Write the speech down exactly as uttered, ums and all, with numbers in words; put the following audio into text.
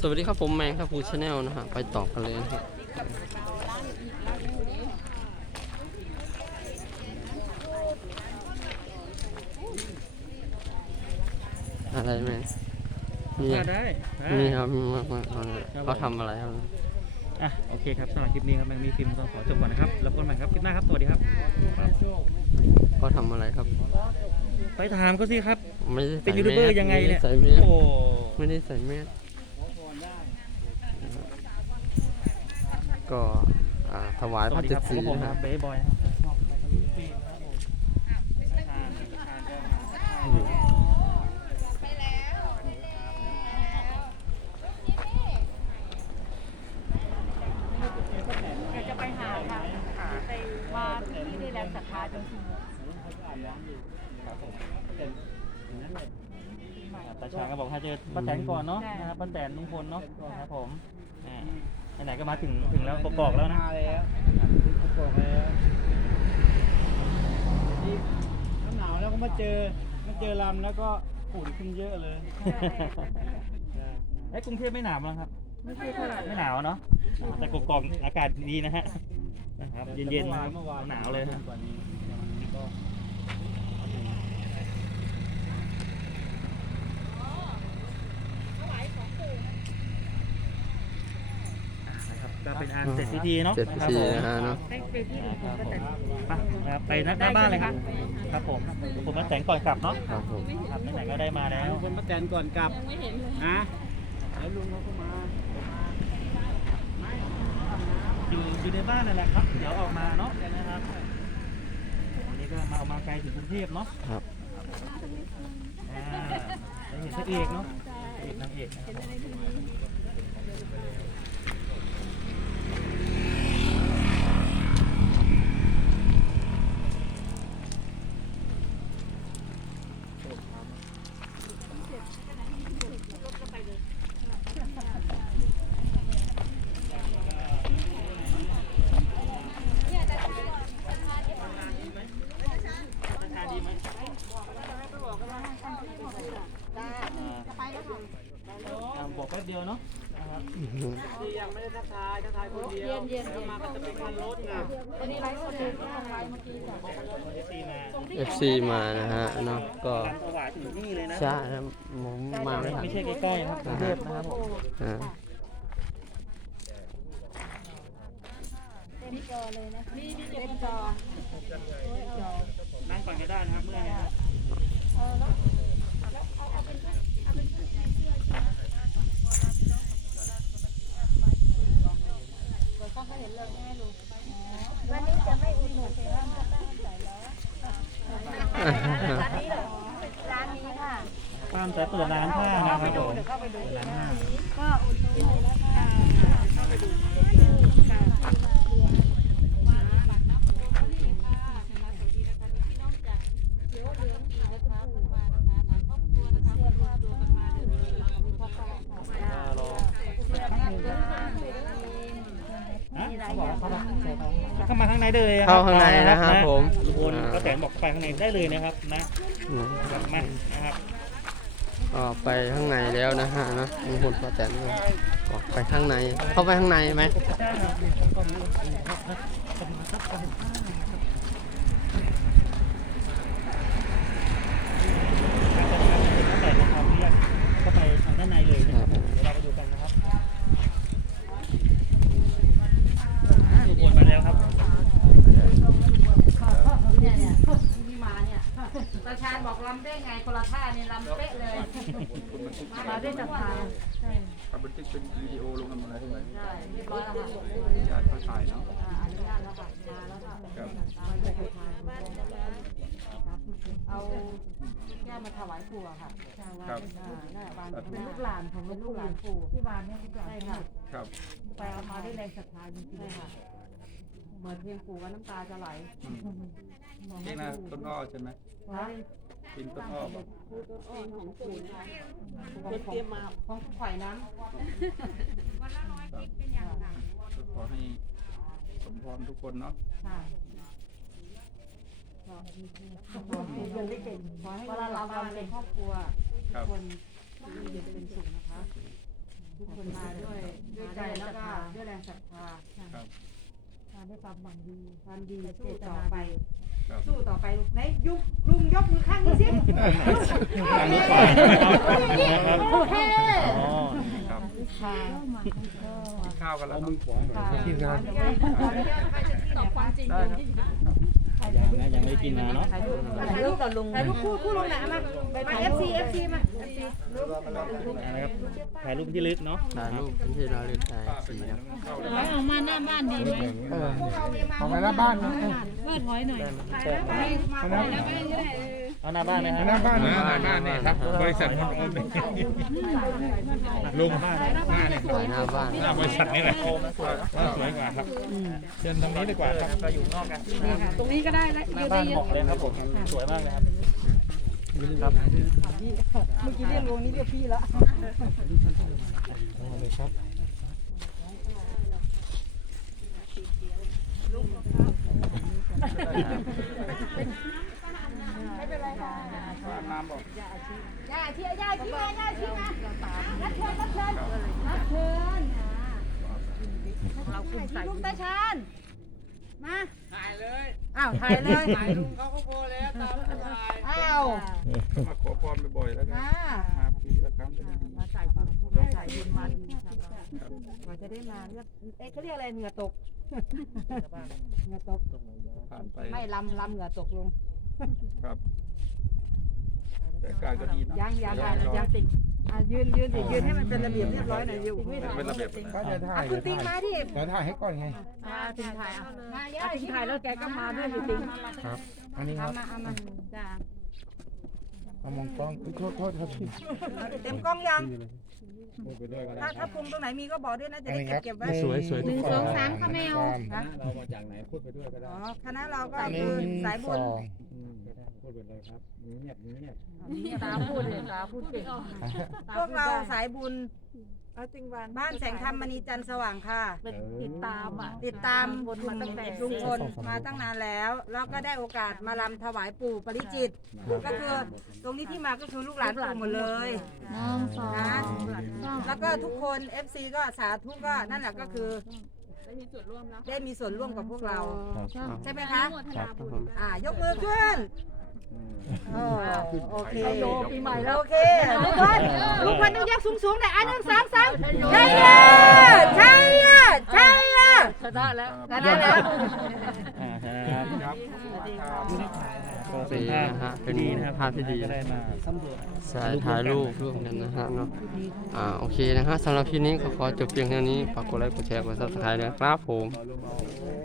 สวัสดีครับผมแมงครับฟูชาแนลนะฮะไปต่อกันเลยนะครับอะไรแม่นี่ได้นี่ครับมากมากเขาทำอะไรครับอ่ะโอเคครับสำหรับคลิปนี้ครับแมงมีฟิล์มต้องขอจบก่อนนะครับแล้วพบกันใหม่ครับคลิปหน้าครับสวัสดีครับเขาทำอะไรครับไปถามเขาสิครับไม่ได้เป็นยูทูบเบอร์ยังไงเนี่ยโอ้ไม่ได้ใส่แมสก็ถวายพระเจ็ดสีนะครับเบย์บอยจะไปหาค่ะไปมาที่ได้แรงศรัทธาจริงๆตาชาก็บอกให้เจอป้าแตนก่อนเนาะนะครับป้าแตนลุงพลเนาะครับผมไหนๆก็มาถึงถึงแล้วกอกแล้วนะกอกแล้วน้ำหนาวแล้วก็มาเจอมาเจอลำแล้วก็ฝุ่นขึ้นเยอะเลยไอ้กรุงเทพไม่หนาวมั้งครับไม่ใช่เท่าไหร่ไม่หนาวเนาะแต่กอกอากาศดีนะฮะนะครับเย็นๆหนาวเลยครับก็เป็นอันเสร็จพิธีเนาะเสร็จพิธีนะฮะเนาะไปนัดหน้าบ้านเลยครับครับผมผมมาแต่งก่อนกลับเนาะครับผมครับไหนๆก็ได้มาแล้วคนมาแต่งก่อนกลับนะแล้วลุงเขาก็มาอยู่อยู่ในบ้านนั่นแหละครับเดี๋ยวออกมาเนาะนะครับวันนี้ก็มาเอามาไกลถึงกรุงเทพเนาะครับอ่าเห็นพระเอกเนาะเอกนางเอกบอกแป๊บเดียวเนาะนะครับยังไม่ได้ทักทายทักทายคนเดียวเย็นๆมาก็จะเป็นคันรถไงวันนี้ไลฟ์สดเลยก็ไลฟ์เมื่อกี้จ้ะเอฟซีมานะฮะเนาะก็ใช่ครับผมมาไม่ทันไม่ใช่ใกล้ๆครับกรุงเทพนะครับผมเต็มจอเลยนะมีมีเต็มจอนั่งก่อนก็ได้นะครับเมื่อนี้วันนี้จะไม่อุ่นหนุนร้านตั้งใจแล้วร้านนี้เหรอร้านนี้ค่ะป้ามแต่เปิดร้านผ้านะครับผมเดี๋ยวเข้าไปดูร้านผ้าก็อุ่นหนุนแล้วค่ะเข้าไปดูเข้ามาข้างในได้เลยเข้าข้างในนะครับผมลุงพลก็แต่บอกไปข้างในได้เลยนะครับนะมานะครับก็ไปข้างในแล้วนะฮะนะลุงพลป้าแตนก็ไปข้างในเข้าไปข้างในไหมเข้าไปทางด้านในเลยนะครับเดี๋ยวเราไปดูกันนะครับลุงพลมาแล้วครับเนี่ยเนี่ยที่มาเนี่ยตาชาญบอกลำได้ไงคนละท่าเนี่ยลำเป๊ะเลยมาด้วยจักรยานใช่บันทึกเป็นวิดีโอลงทำอะไรใช่ไหมใช่เรียบร้อยแล้วค่ะญาติเขาถ่ายเนาะอนุญาตแล้วค่ะมาแล้วค่ะเอาแก้วมาถวายปู่ค่ะครับเป็นลูกหลานของลูกหลานปู่ที่บ้านเนี่ยลูกหลานใช่ค่ะครับไปเอามาด้วยแรงศรัทธาจริงๆค่ะเหมือนเพียงปู่ว่าน้ำตาจะไหลนี่นะต้นอ้อใช่ไหมกินต้นอ้อแบบต้นอ้อของปู่ค่ะเป็นเตรียมมาของไข่น้ำวันละร้อยกิเป็นอย่างหนักขอให้สมพรทุกคนเนาะเรียนได้เก่งขอให้เราเราเป็นครอบครัวทุกคนอยู่เย็นเป็นสุขนะคะทุกคคนมาด้วยด้วยใจแล้วก็ด้วยแรงศรัทธาครับมาด้วยความหวังดีความดีสู้สู้ต่ต่ออไปไปครับสู้ต่อไปไหนยุบลุงยกมือข้างนี้สิทางนี้ก่อนนะครับโอเคอ๋อครับค่ะข้าวกันแล้วเนาะทีมงานตอบความจริงได้ครับยังนะยังไม่ได้กินนะเนาะถ่ายรูปถ่ายรูปกับลุงถ่ายรูปคู่คู่ลุงไหนมามา เอฟ ซี เอฟ ซี มา เอฟ ซีนะครับถ่ายรูปที่ลึกเนาะถ่ายรูปที่เราเลือกถ่ายสีนะออกมาหน้าบ้านดีไหมของหน้าบ้านนะเปิดถอยหน่อยของหน้าเอาหน้าบ้านนะฮะหน้าบ้านหนะน้าหน้านี่ครับบริษัทมันโอนไปลุงหน้านี่ถ่ายหน้าบ้านหน้าบริษัทนี่แหละหน้าสวยกว่าครับเชิญทางนี้ดีกว่าครับก็อยู่นอกกันตรงนี้ก็ได้แล้วหน้าบ้านเหมาะเลยครับผมสวยมากเลยครับครับเมื่อกี้เรียกลุงนี่เรียกพี่แล้วน้ำบอกย่าเชียย่าชี้มาย่าชี้มารับเชิญรับเชิญรับเชิญเราคุมใส่ลุงตาชานมาถ่ายเลยอ้าวถ่ายเลยถ่ายลุงเขาก็พอแล้วตามสบายอ้าวมาขอพรบ่อยๆแล้วกันมามาปีละครั้งจะได้ดีมาใส่บุญมาใส่บุญมาดีมันจะได้มาเรียกเอ๊ะเขาเรียกอะไรเหงื่อตกเหงื่อตกผ่านไปไม่ลำลำเหงื่อตกลงครับแต่อากาศก็ดีนะยังยังยังยังติ่งอ่ะยืนยืนดิยืนให้มันเป็นระเบียบเรียบร้อยหน่อยอยู่เป็นระเบียบนะก็จะถ่าอ่ะยคุณติ่งมาดิเดี๋ยวถ่ายให้ก่อนไงอ่ะติ่งถ่ายอ่ะมาย่าติ่งถ่ายแล้วแกก็มาด้วยดิติ่งครับ อันนี้คเอารับมาเอามาจ้าเอามองกล้องอุ๊ยโทษโทษครับพี่เต็มกล้องยังพูดไปด้วยก็ได้ถ้าถ้าปรุงตรงไหนมีก็บอกด้วยนะจะได้เก็บเก็บไว้สวยสวยหนึ่งสองสามค่ะแมวนะเรามาจากไหนพูดไปด้วยก็ได้อ๋อคณะเราก็หคืนึ่อง สายบุสญองพูดไปเลยครับเงียบเงียบตาพูดเลยตาพูดเก่งพวกเราสายบุญบ้านแสงธรรมมณีจันทร์สว่างค่ะติดตามอ่ะติดตามบนมาตั้งแต่ลุงพลมาตั้งนานแล้ว แล้วก็ได้โอกาสมาลำถวายปู่ปริจิตรก็คือตรงนี้ที่มาก็คือลูกหลานปู่หมดเลยหนึ่งสองนะแล้วก็ทุกคน เอฟ ซี ก็สาธุก็นั่นแหละก็คือได้มีส่วนร่วมกับพวกเรา ใช่ไหมคะครับผมอ่ายกมือขึ้นโอ้โอเคปีใหม่แล้วโอเคทุกคนทุกคนต้องยกสูงๆหน่อยอ่ะหนึ่งสองสามใช่ยะใช่ยะใช่ยะชนะแล้วชนะแล้วอ่าครับครับก็เป็นนี่ภาพนะฮะเป็นที่ดีนะครับภาพที่ดีก็ได้มาสำรวจใช่ถ่ายรูปร่วมกันนะฮะเนาะอ่าโอเคนะฮะสำหรับคลิปนี้ก็ขอจบเพียงเท่านี้ฝากกดไลค์กดแชร์กดซับสไครต์ด้วยครับผม